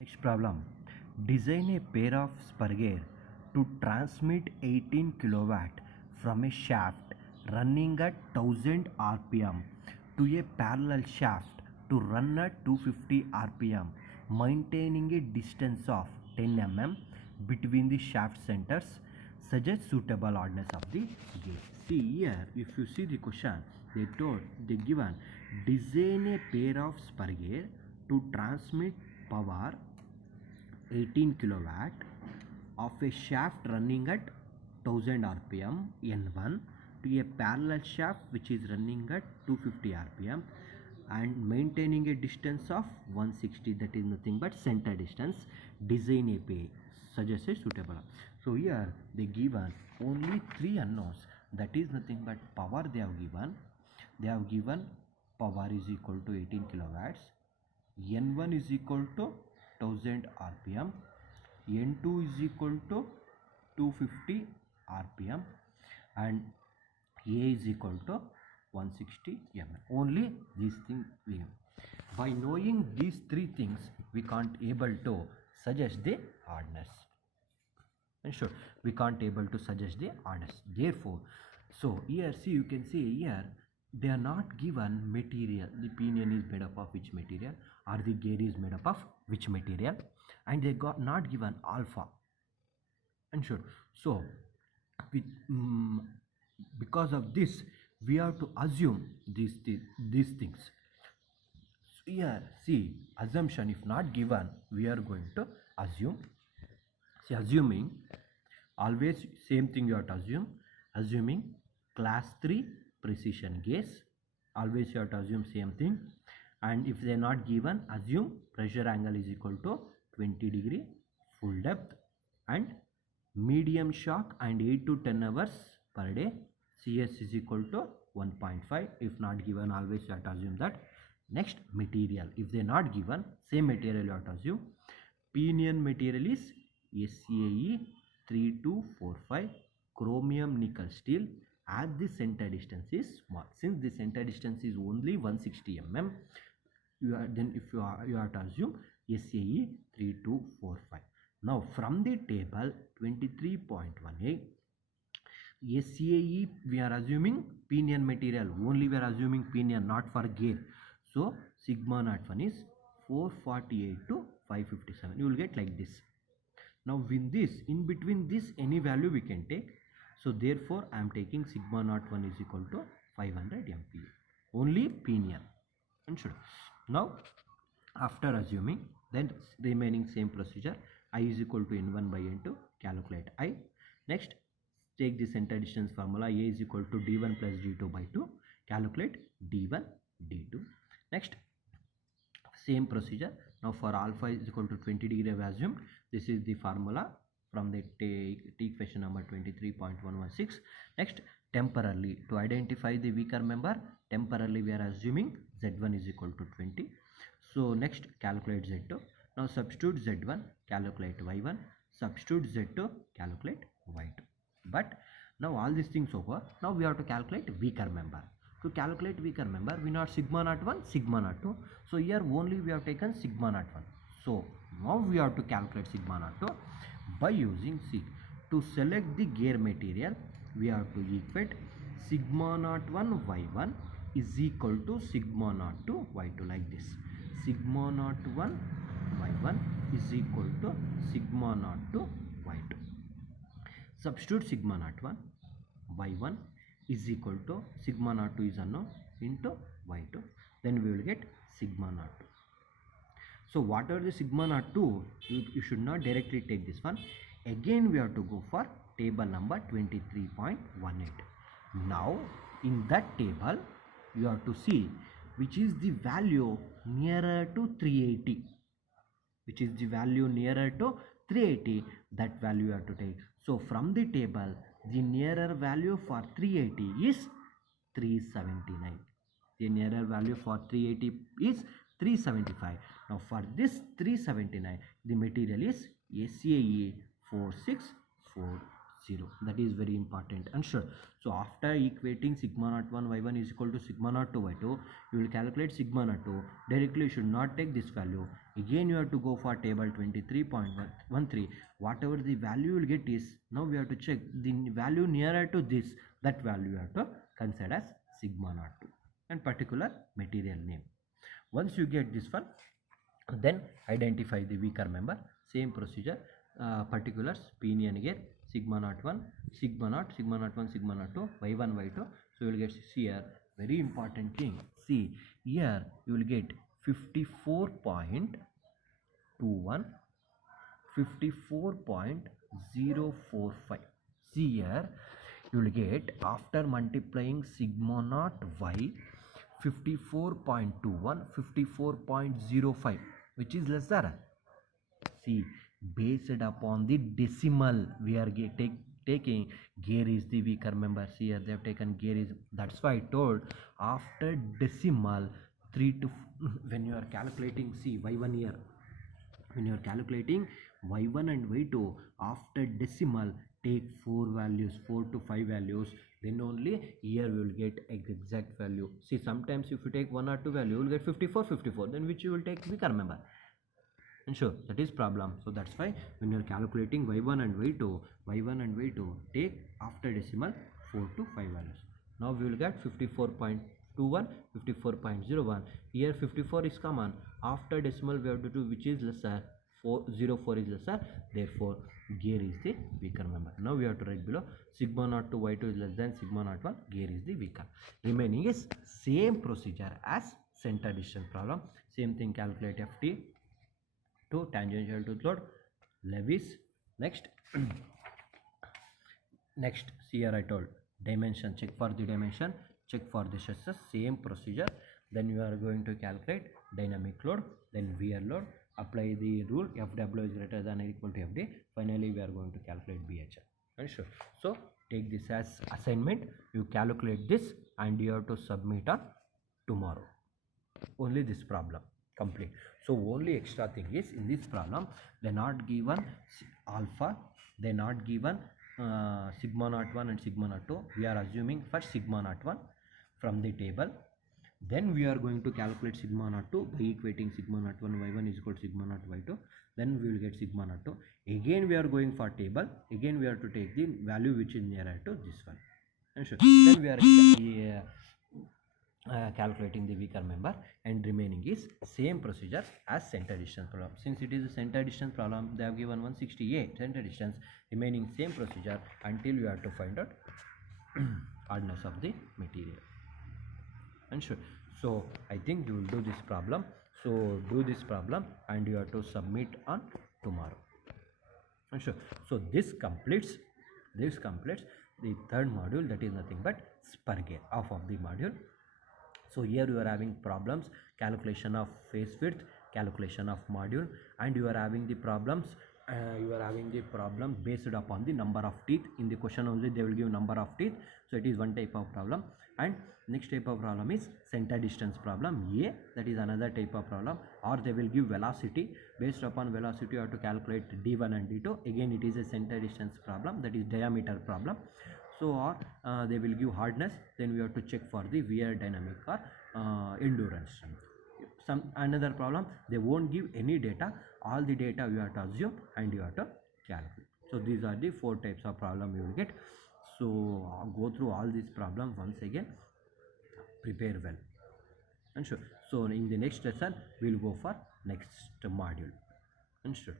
Next problem. Design a pair of spur to transmit 18 kilowatt from a shaft running at 1000 rpm to a parallel shaft to run at 250 rpm, maintaining a distance of 10 mm between the shaft centers. Suggest suitable hardness of the gauge. See here, if you see the question, they given design a pair of spur to transmit power 18 kilowatt of a shaft running at 1000 rpm N1 to a parallel shaft which is running at 250 rpm and maintaining a distance of 160, that is nothing but center distance. Design a pair, suggested suitable. So here they given only three unknowns, that is nothing but power they have given power is equal to 18 kilowatts, N1 is equal to 1000 rpm, N2 is equal to 250 rpm and A is equal to 160 mm. Only these things we have. By knowing these three things, we can't able to suggest the hardness. And sure, we can't able to suggest the hardness. Therefore, so here see, you can see here they are not given material. The pinion is made up of which material, or the gear is made up of which material, and they got not given alpha. And sure, so with because of this we have to assume these things. So here see, assumption, if not given we are going to assume. See, assuming, always same thing you have to assume. Assuming class 3 precision gauge, always you have to assume same thing. And if they are not given, assume pressure angle is equal to 20 degree, full depth, and medium shock and 8 to 10 hours per day. CS is equal to 1.5. If not given, always you have to assume that. Next, material, if they are not given, same material you have to assume. Pinion material is SAE 3245 chromium nickel steel, as the center distance is small. Since the center distance is only 160 mm, you have to assume SAE 3245. Now from the table 23.18, SAE we are assuming pinion material only, we are assuming pinion, not for gear. So sigma naught 1 is 448 to 557. You will get like this. Now with this, in between this any value we can take. So therefore I am taking sigma naught 1 is equal to 500 MPa. Only pinion. And sure. Now after assuming, then remaining same procedure, I is equal to N1 by N2, calculate I. Next, take the center distance formula, A is equal to D1 plus D2 by 2, calculate D1 D2. Next, same procedure. Now for alpha is equal to 20 degree, I assumed. This is the formula from the TEAC question number 23.116. Next, temporarily, to identify the weaker member, temporarily we are assuming Z1 is equal to 20. So next, calculate Z2. Now substitute Z1, calculate Y1. Substitute Z2, calculate Y2. But now all these things over, now we have to calculate weaker member. To calculate weaker member, we not sigma naught 1, sigma naught 2. So here only we have taken sigma naught 1. So now we have to calculate sigma naught 2 by using C. To select the gear material, we have to equate sigma naught 1 Y1 is equal to sigma naught 2 Y2, like this. Sigma naught 1 Y1 is equal to sigma naught 2 Y2. Substitute sigma naught 1 Y1 is equal to sigma naught 2 is unknown into Y2. Then we will get sigma naught 2. So whatever the sigma naught 2, you should not directly take this one. Again we have to go for table number 23.18. Now in that table you have to see which is the value nearer to 380. Which is the value nearer to 380, that value you have to take. So from the table, the nearer value for 380 is 379. The nearer value for 380 is 375. Now for this 379, the material is SAE 4646. 0. That is very important. And sure, so after equating sigma naught 1 y1 is equal to sigma naught 2 y2, you will calculate sigma naught 2. Directly you should not take this value. Again you have to go for table 23.13. Whatever the value you will get is, now we have to check the value nearer to this, that value you have to consider as sigma naught 2 and particular material name. Once you get this one, then identify the weaker member. Same procedure, particulars pinion gear, sigma naught 1, sigma naught 1, sigma naught 2, y1 y2. So you will get here very important thing. See here you will get 54.21, 54.045. See here you will get, after multiplying sigma naught y, 54.21, 54.05, which is less than. See, based upon the decimal we are taking, gear is the weaker member. See here they have taken gear is, that's why I told after decimal 3 to when you are calculating, see y1 here, when you are calculating y1 and y2 after decimal, take 4 values, 4 to 5 values, then only here we will get exact value. See, sometimes if you take 1 or 2 value you will get 54, then which you will take weaker member. And sure, that is problem. So that's why when you are calculating y1 and y2, take after decimal 4 to 5 values. Now we will get 54.21, 54.01. Here 54 is common. After decimal we have to do which is lesser. 04 is lesser. Therefore, gear is the weaker member. Now we have to write below sigma naught 2 y2 is less than sigma naught 1. Gear is the weaker. Remaining is same procedure as center distance problem. Same thing, calculate ft to tangential to load, Lewis. Next next, here I told dimension, check for the dimension, check for the stresses, same procedure. Then you are going to calculate dynamic load, then wear load, apply the rule Fw is greater than or equal to Fd. Finally we are going to calculate BHR. And sure, so take this as assignment, you calculate this and you have to submit on tomorrow. Only this problem complete. So only extra thing is, in this problem they not given alpha, they not given sigma naught 1 and sigma naught 2. We are assuming first sigma naught 1 from the table, then we are going to calculate sigma naught 2 by equating sigma naught 1 y1 is equal to sigma naught y2. Then we will get sigma naught 2. Again we are going for table, again we have to take the value which is nearer to this one. And sure, then we are calculating the weaker member, and remaining is same procedure as center distance problem. Since it is a center distance problem, they have given 168 center distance. Remaining same procedure until you have to find out hardness of the material. And sure, so I think you will do this problem. So do this problem and you have to submit on tomorrow. And sure, so this completes the third module, that is nothing but Spurgear half of the module. So here you are having problems, calculation of face width, calculation of module, and you are having the problems based upon the number of teeth. In the question only they will give number of teeth, so it is one type of problem. And next type of problem is center distance problem A, that is another type of problem. Or they will give velocity, based upon velocity you have to calculate d1 and d2. Again it is a center distance problem, that is diameter problem. So or they will give hardness, then we have to check for the wear dynamic or endurance strength. Some another problem, they won't give any data, all the data you have to assume and you have to calculate. So these are the 4 types of problem you will get. So go through all these problems once again, prepare well. And sure, so in the next lesson we will go for next module. And sure.